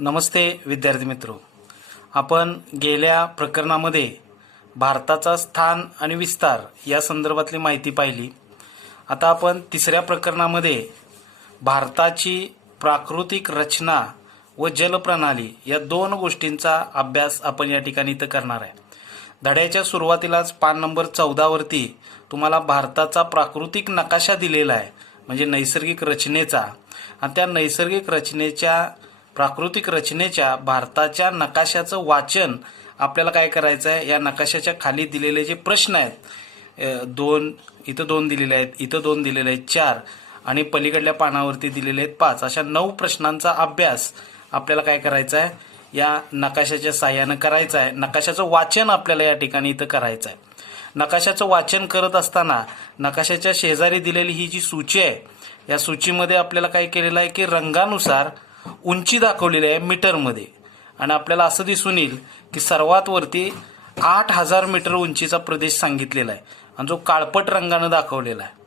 नमस्ते विद्यार्थी मित्र. आपण गेल्या प्रकरणामध्ये भारताचा स्थान आणि विस्तार या संदर्भातली माहिती पाहिली. आता आपण तिसऱ्या प्रकरणामध्ये भारताची प्राकृतिक रचना व जलप्रणाली या दोन गोष्टींचा अभ्यास आपण या ठिकाणी इथं करणार आहे. धड्याच्या सुरुवातीलाच पान नंबर चौदावरती तुम्हाला भारताचा प्राकृतिक नकाशा दिलेला आहे म्हणजे नैसर्गिक रचनेचा. आणि त्या नैसर्गिक रचनेच्या प्राकृतिक रचनेच्या भारताच्या नकाशाचं वाचन आपल्याला काय करायचं आहे? या नकाशाच्या खाली दिलेले जे प्रश्न आहेत दोन इथं दोन दिलेले आहेत इथं दोन दिलेले आहेत चार आणि पलीकडल्या पानावरती दिलेले आहेत पाच. अशा नऊ प्रश्नांचा अभ्यास आपल्याला काय करायचा आहे? या नकाशाच्या साह्यानं करायचं आहे. नकाशाचं वाचन आपल्याला या ठिकाणी इथं करायचं आहे. नकाशाचं वाचन करत असताना नकाशाच्या शेजारी दिलेली ही जी सूची आहे या सूचीमध्ये आपल्याला काय केलेलं आहे की रंगानुसार उंची दाखवलेली आहे मीटरमध्ये. आणि आपल्याला असं दिसून येईल की सर्वात वरती आठ हजार मीटर उंचीचा प्रदेश सांगितलेला आहे. आणि जो काळपट रंगानं दाखवलेला आहे.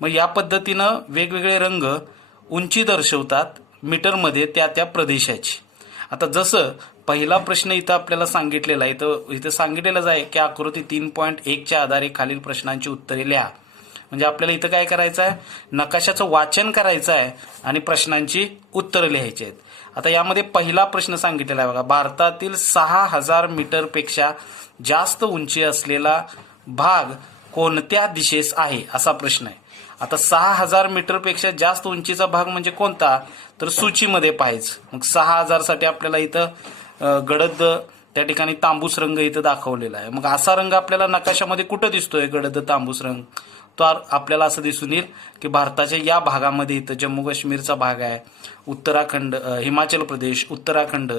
मग या पद्धतीनं वेगवेगळे रंग उंची दर्शवतात मीटरमध्ये त्या त्या प्रदेशाची. आता जसं पहिला प्रश्न इथं आपल्याला सांगितलेला आहे इथं इथं सांगितलेलंच आहे की आकृती तीन पॉईंट एकच्या आधारे खालील प्रश्नांची उत्तरे लिहा. म्हणजे आपल्याला इथं काय करायचं आहे नकाशाचं वाचन करायचं आहे आणि प्रश्नांची उत्तरं लिहायची आहेत. आता यामध्ये पहिला प्रश्न सांगितलेला आहे बघा. भारतातील सहा हजार मीटरपेक्षा जास्त उंची असलेला भाग कोणत्या दिशेस आहे? असा प्रश्न आहे. आता सहा हजार मीटरपेक्षा जास्त उंचीचा भाग म्हणजे कोणता? तर सूचीमध्ये पाहायचं. मग सहा हजारसाठी आपल्याला इथं गडद त्या ठिकाणी तांबूस रंग इथं दाखवलेला आहे. मग असा रंग आपल्याला नकाशामध्ये कुठं दिसतोय? गडद तांबूस रंग. तर आपल्याला असं दिसून येईल की भारताच्या या भागामध्ये इथं जम्मू काश्मीरचा भाग आहे उत्तराखंड हिमाचल प्रदेश उत्तराखंड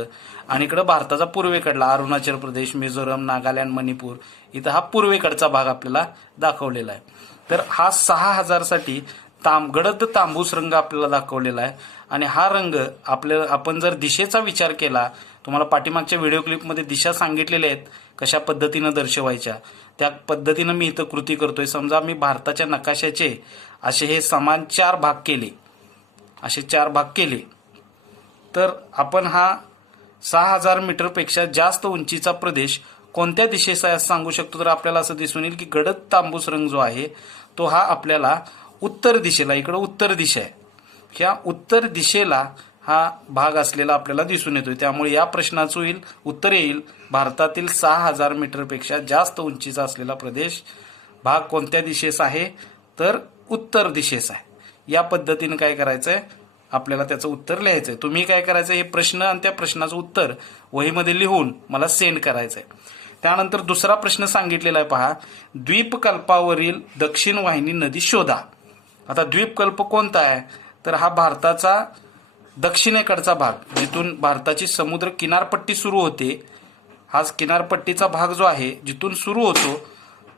आणि इकडं भारताचा पूर्वेकडला अरुणाचल प्रदेश मिझोरम नागालँड मणिपूर इथं हा पूर्वेकडचा भाग आपल्याला दाखवलेला आहे. तर हा सहा हजारसाठी ताम गडद तांबूस रंग आपल्याला दाखवलेला आहे. आणि हा रंग आपल्या आपण जर दिशेचा विचार केला तुम्हाला पाठीमागच्या व्हिडिओ क्लिपमध्ये दिशा सांगितलेल्या आहेत कशा पद्धतीनं दर्शवायच्या. त्या पद्धतीनं मी इथं कृती करतोय. समजा मी भारताच्या नकाशाचे असे हे समान चार भाग केले. असे चार भाग केले. तर आपण हा सहा हजार मीटरपेक्षा जास्त उंचीचा प्रदेश कोणत्या दिशेचा आहे सांगू शकतो? तर आपल्याला असं दिसून येईल की गडद तांबूस रंग जो आहे तो हा आपल्याला उत्तर दिशेला इकडं उत्तर दिशा आहे. ह्या उत्तर दिशेला हा भाग असलेला आपल्याला दिसून येतोय. त्यामुळे या प्रश्नाचं होईल उत्तर येईल. भारतातील सहा हजार मीटरपेक्षा जास्त उंचीचा असलेला प्रदेश भाग कोणत्या दिशेस आहे? तर उत्तर दिशेस आहे. या पद्धतीने काय करायचं आहे आपल्याला त्याचं उत्तर लिहायचं आहे तुम्ही काय करायचं हे प्रश्न आणि त्या प्रश्नाचं उत्तर वहीमध्ये लिहून मला सेंड करायचं आहे त्यानंतर दुसरा प्रश्न सांगितलेला आहे पहा. द्वीपकल्पावरील दक्षिण वाहिनी नदी शोधा. आता द्वीपकल्प कोणता आहे? तर हा भारताचा दक्षिणेकडचा भाग जिथून भारताची समुद्र किनारपट्टी सुरू होते हा किनारपट्टीचा भाग जो आहे जिथून सुरू होतो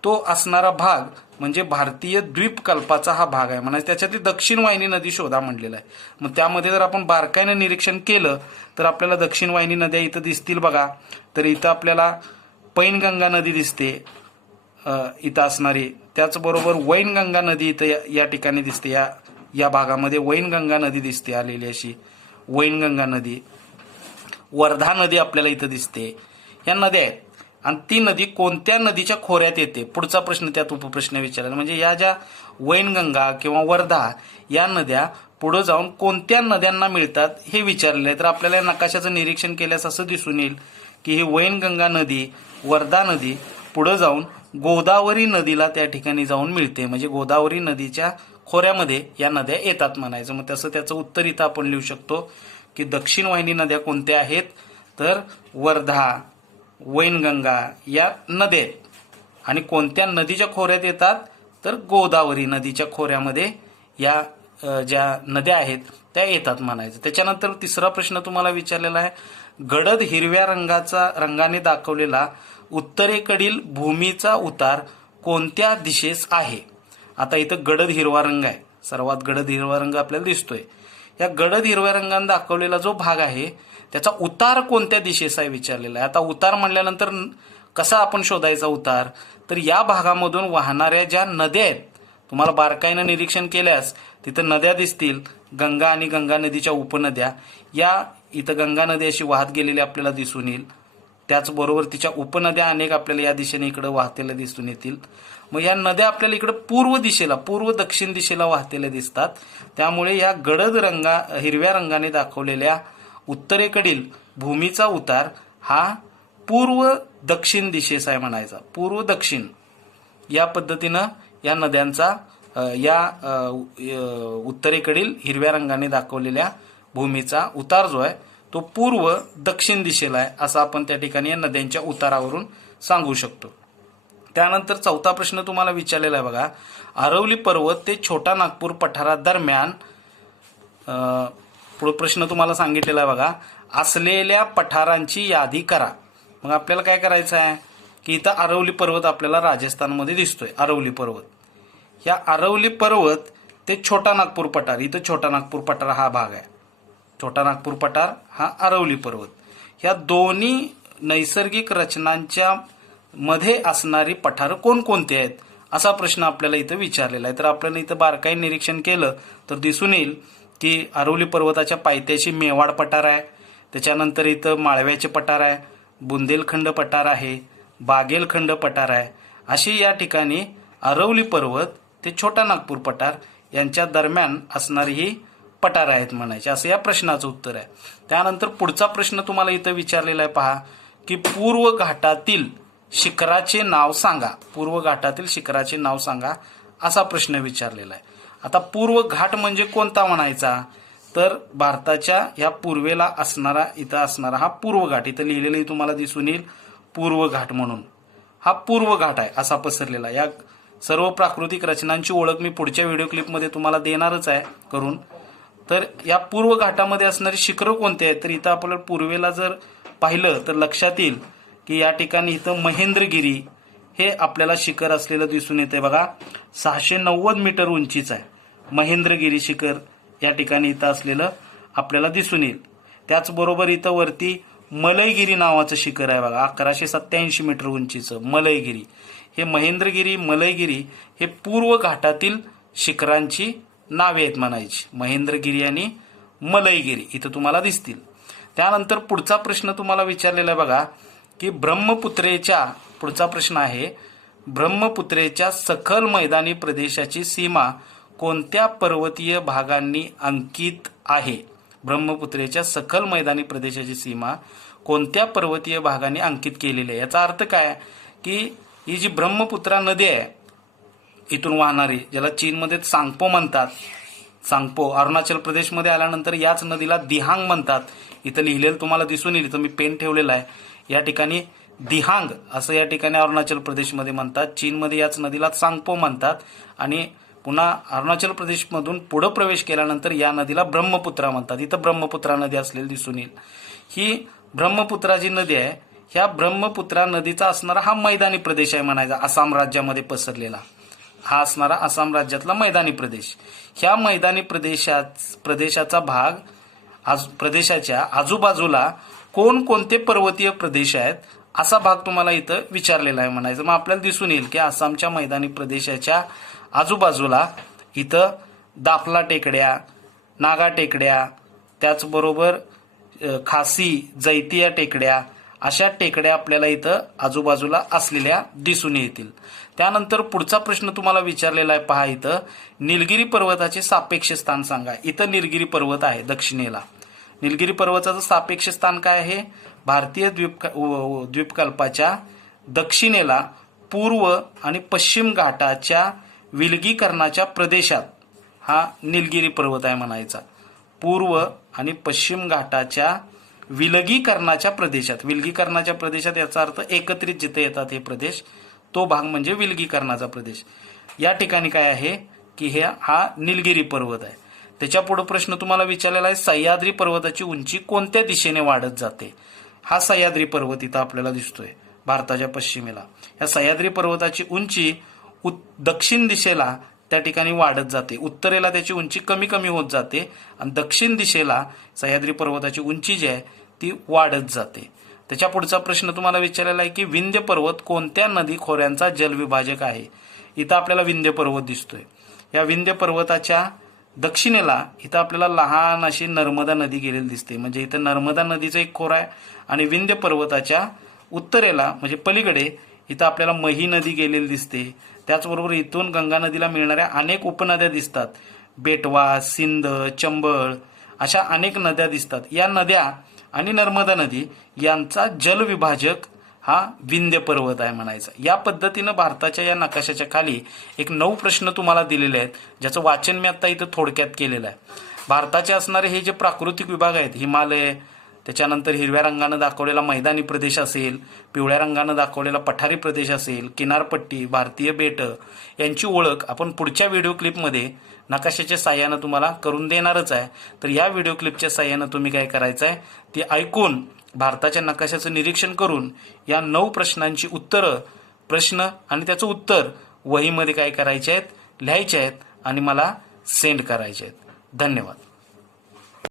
तो असणारा भाग म्हणजे भारतीय द्वीपकल्पाचा हा भाग आहे. म्हणजे त्याच्यातली दक्षिण वाहिनी नदी शोधा म्हणलेला आहे. मग त्यामध्ये जर आपण बारकाईने निरीक्षण केलं तर आपल्याला दक्षिण वाहिनी नद्या इथं दिसतील बघा. तर इथं आपल्याला पैनगंगा नदी दिसते इथं असणारी. त्याचबरोबर वैनगंगा नदी इथं या- या ठिकाणी दिसते. या या भागामध्ये वैनगंगा नदी दिसते आलेली अशी. वैनगंगा नदी. वर्धा नदी आपल्याला इथं दिसते. या नद्या आहेत. आणि ती नदी कोणत्या नदीच्या खोऱ्यात येते? पुढचा प्रश्न त्यात उपप्रश्न विचारला म्हणजे या ज्या वैनगंगा किंवा वर्धा या नद्या पुढे जाऊन कोणत्या नद्यांना मिळतात हे विचारले तर आपल्याला या नकाशाचं निरीक्षण केल्यास असं दिसून येईल की ही वैनगंगा नदी वर्धा नदी पुढे जाऊन गोदावरी नदीला त्या ठिकाणी जाऊन मिळते. म्हणजे गोदावरी नदीच्या खोऱ्यामध्ये या नद्या येतात म्हणायचं. मग तसं त्याचं उत्तर इथं आपण लिहू शकतो की दक्षिण वाहिनी नद्या कोणत्या आहेत? तर वर्धा वैनगंगा या नद्या आहेत. आणि कोणत्या नदीच्या खोऱ्यात येतात? तर गोदावरी नदीच्या खोऱ्यामध्ये या ज्या नद्या आहेत त्या येतात म्हणायचं. त्याच्यानंतर तिसरा प्रश्न तुम्हाला विचारलेला आहे. गडद हिरव्या रंगाचा रंगाने दाखवलेला उत्तरेकडील भूमीचा उतार कोणत्या दिशेस आहे? आता इथं गडद हिरवा रंग आहे. सर्वात गडद हिरवा रंग आपल्याला दिसतोय. या गडद हिरव्या रंगाने दाखवलेला जो भाग आहे त्याचा उतार कोणत्या दिशेचा आहे विचारलेला आहे. आता उतार म्हणल्यानंतर कसा आपण शोधायचा उतार? तर या भागामधून वाहणाऱ्या ज्या नद्या आहेत तुम्हाला बारकाईनं निरीक्षण केल्यास तिथं नद्या दिसतील. गंगा आणि गंगा नदीच्या उपनद्या. या इथं गंगा नदी अशी वाहत गेलेली आपल्याला दिसून येईल. त्याचबरोबर तिच्या उपनद्या अनेक आपल्याला या दिशेने इकडे वाहतेल्या दिसून येतील. मग या नद्या आपल्याला इकडे पूर्व दिशेला पूर्व दक्षिण दिशेला वाहतेल्या दिसतात. त्यामुळे या गडद रंगा हिरव्या रंगाने दाखवलेल्या उत्तरेकडील भूमीचा उतार हा पूर्व दक्षिण दिशेचा आहे म्हणायचा. पूर्व दक्षिण. या पद्धतीनं या नद्यांचा या उत्तरेकडील हिरव्या रंगाने दाखवलेल्या भूमीचा उतार जो आहे तो पूर्व दक्षिण दिशेला आहे असं आपण त्या ठिकाणी या नद्यांच्या उतारावरून सांगू शकतो. त्यानंतर चौथा प्रश्न तुम्हाला विचारलेला आहे बघा. आरवली पर्वत ते छोटा नागपूर पठारादरम्यान पुढे प्रश्न तुम्हाला सांगितलेला आहे बघा. असलेल्या पठारांची यादी करा. मग आपल्याला काय करायचं आहे? की इथं आरवली पर्वत आपल्याला राजस्थानमध्ये दिसतोय. आरवली पर्वत. या आरवली पर्वत ते छोटा नागपूर पठार. इथं छोटा नागपूर पठार हा भाग आहे. छोटा नागपूर पठार हा आरवली पर्वत. ह्या दोन्ही नैसर्गिक रचनांच्या मध्ये असणारी पठारं कोणकोणती आहेत? असा प्रश्न आपल्याला इथं विचारलेला आहे. तर आपल्याला इथं बारकाई निरीक्षण केलं तर दिसून येईल की आरवली पर्वताच्या पायथ्याशी मेवाड पठार आहे. त्याच्यानंतर इथं माळव्याचे पठार आहे. बुंदेलखंड पठार आहे. बागेलखंड पठार आहे. अशी या ठिकाणी आरवली पर्वत ते छोटा नागपूर पठार यांच्या दरम्यान असणारी ही पठार आहेत म्हणायचे. असं या प्रश्नाचं उत्तर आहे. त्यानंतर पुढचा प्रश्न तुम्हाला इथं विचारलेला आहे पहा की पूर्व घाटातील शिखराचे नाव सांगा. पूर्व घाटातील शिखराचे नाव सांगा असा प्रश्न विचारलेला आहे. आता पूर्व घाट म्हणजे कोणता म्हणायचा? तर भारताच्या ह्या पूर्वेला असणारा इथं असणारा हा पूर्व घाट. इथं लिहिलेलंही तुम्हाला दिसून येईल पूर्व घाट म्हणून. हा पूर्व घाट आहे असा पसरलेला या सर्व प्राकृतिक रचनांची ओळख मी पुढच्या व्हिडिओ क्लिपमध्ये तुम्हाला देणारच आहे करून. तर या पूर्व घाटामध्ये असणारी शिखरं कोणती आहेत? तर इथं आपल्याला पूर्वेला जर पाहिलं तर लक्षात येईल की या ठिकाणी इथं महेंद्रगिरी हे आपल्याला शिखर असलेलं दिसून येते बघा. सहाशे नव्वद मीटर उंचीच आहे. महेंद्रगिरी शिखर या ठिकाणी इथं असलेलं आपल्याला दिसून येईल. त्याचबरोबर इथं वरती मलयगिरी नावाचं शिखर आहे बघा. अकराशे सत्याऐंशी मीटर उंचीचं मलयगिरी. हे महेंद्रगिरी मलयगिरी हे पूर्व घाटातील शिखरांची नावे आहेत म्हणायची. महेंद्रगिरी आणि मलयगिरी इथं तुम्हाला दिसतील. त्यानंतर पुढचा प्रश्न तुम्हाला विचारलेला आहे बघा. की ब्रह्मपुत्रेच्या पुढचा प्रश्न आहे ब्रह्मपुत्रेच्या सखल मैदानी प्रदेशाची सीमा कोणत्या पर्वतीय भागांनी अंकित आहे? ब्रह्मपुत्रेच्या सखल मैदानी प्रदेशाची सीमा कोणत्या पर्वतीय भागांनी अंकित केलेली आहे? याचा अर्थ काय? की ही जी ब्रह्मपुत्रा नदी आहे इथून वाहणारी ज्याला चीनमध्ये सांगपो म्हणतात सांगपो अरुणाचल प्रदेशमध्ये आल्यानंतर याच नदीला दिहांग म्हणतात. इथं लिहिलेलं तुम्हाला दिसून येईल इथं मी पेन ठेवलेला आहे. या ठिकाणी दिहांग असं या ठिकाणी अरुणाचल प्रदेशमध्ये म्हणतात. चीनमध्ये याच नदीला सांगपो म्हणतात. आणि पुन्हा अरुणाचल प्रदेशमधून पुढं प्रवेश केल्यानंतर या नदीला ब्रह्मपुत्रा म्हणतात. इथं ब्रह्मपुत्रा नदी असलेली दिसून येईल. ही ब्रह्मपुत्रा जी नदी आहे ह्या ब्रह्मपुत्रा नदीचा असणारा हा मैदानी प्रदेश आहे म्हणायचा आसाम राज्यामध्ये पसरलेला. हा असणारा आसाम राज्यातला मैदानी प्रदेश. ह्या मैदानी प्रदेशात प्रदेशाचा भाग आज प्रदेशाच्या आजूबाजूला कोणकोणते पर्वतीय प्रदेश आहेत? असा भाग तुम्हाला इथं विचारलेला आहे म्हणायचं. मग आपल्याला दिसून येईल की आसामच्या मैदानी प्रदेशाच्या आजूबाजूला इथं दाफला टेकड्या नागा टेकड्या त्याचबरोबर खासी जैतिया टेकड्या अशा टेकड्या आपल्याला इथं आजूबाजूला असलेल्या दिसून येतील. त्यानंतर पुढचा प्रश्न तुम्हाला विचारलेला आहे पहा इथं. निलगिरी पर्वताचे सापेक्ष स्थान सांगा. इथं निलगिरी पर्वत आहे दक्षिणेला. निलगिरी पर्वताचं सापेक्ष स्थान काय आहे? भारतीय द्वीप द्वीपकल्पाच्या दक्षिणेला पूर्व आणि पश्चिम घाटाच्या विलगीकरणाच्या प्रदेशात हा निलगिरी पर्वत आहे म्हणायचा. पूर्व आणि पश्चिम घाटाच्या विलगीकरणाच्या प्रदेशात विलगीकरणाच्या प्रदेशात याचा अर्थ एकत्रित जिथे येतात हे प्रदेश तो भाग म्हणजे विलगीकरणाचा प्रदेश. या ठिकाणी काय आहे? की हे हा निलगिरी पर्वत आहे. त्याच्या पुढे प्रश्न तुम्हाला विचारलेला आहे सह्याद्री पर्वताची उंची कोणत्या दिशेने वाढत जाते? हा सह्याद्री पर्वत इथं आपल्याला दिसतोय भारताच्या पश्चिमेला. या सह्याद्री पर्वताची उंची उत दक्षिण दिशेला त्या ठिकाणी वाढत जाते. उत्तरेला त्याची उंची कमी कमी होत जाते आणि दक्षिण दिशेला सह्याद्री पर्वताची उंची जी आहे ती वाढत जाते. त्याच्या पुढचा प्रश्न तुम्हाला विचारलेला आहे की विंध्य पर्वत कोणत्या नदी खोऱ्यांचा जलविभाजक आहे? इथं आपल्याला विंध्य पर्वत दिसतोय. या विंध्य पर्वताच्या दक्षिणेला इथं आपल्याला लहान अशी नर्मदा नदी गेलेली दिसते. म्हणजे इथं नर्मदा नदीचा एक खोरा आहे आणि विंध्य पर्वताच्या उत्तरेला म्हणजे पलीकडे इथं आपल्याला मही नदी गेलेली दिसते. त्याचबरोबर इथून गंगा नदीला मिळणाऱ्या अनेक उपनद्या दिसतात. बेटवा सिंध चंबळ अशा अनेक नद्या दिसतात. या नद्या आणि नर्मदा नदी यांचा जलविभाजक हा विंध्य पर्वत आहे म्हणायचा. या पद्धतीनं भारताच्या या नकाशाच्या खाली एक नऊ प्रश्न तुम्हाला दिलेले आहेत ज्याचं वाचन मी आता इथं थोडक्यात केलेलं आहे. भारताचे असणारे हे जे प्राकृतिक विभाग आहेत हिमालय त्याच्यानंतर हिरव्या रंगानं दाखवलेला मैदानी प्रदेश असेल पिवळ्या रंगानं दाखवलेला पठारी प्रदेश असेल किनारपट्टी भारतीय बेटं यांची ओळख आपण पुढच्या व्हिडिओ क्लिपमध्ये नकाशाच्या साह्यानं तुम्हाला करून देणारच आहे. तर या व्हिडिओ क्लिपच्या साह्यानं तुम्ही काय करायचं आहे ते ऐकून भारताच्या नकाशाचं निरीक्षण करून या नऊ प्रश्नांची उत्तरं प्रश्न आणि त्याचं उत्तर वहीमध्ये काय करायचे आहेत? लिहायचे आहेत आणि मला सेंड करायचे आहेत. धन्यवाद.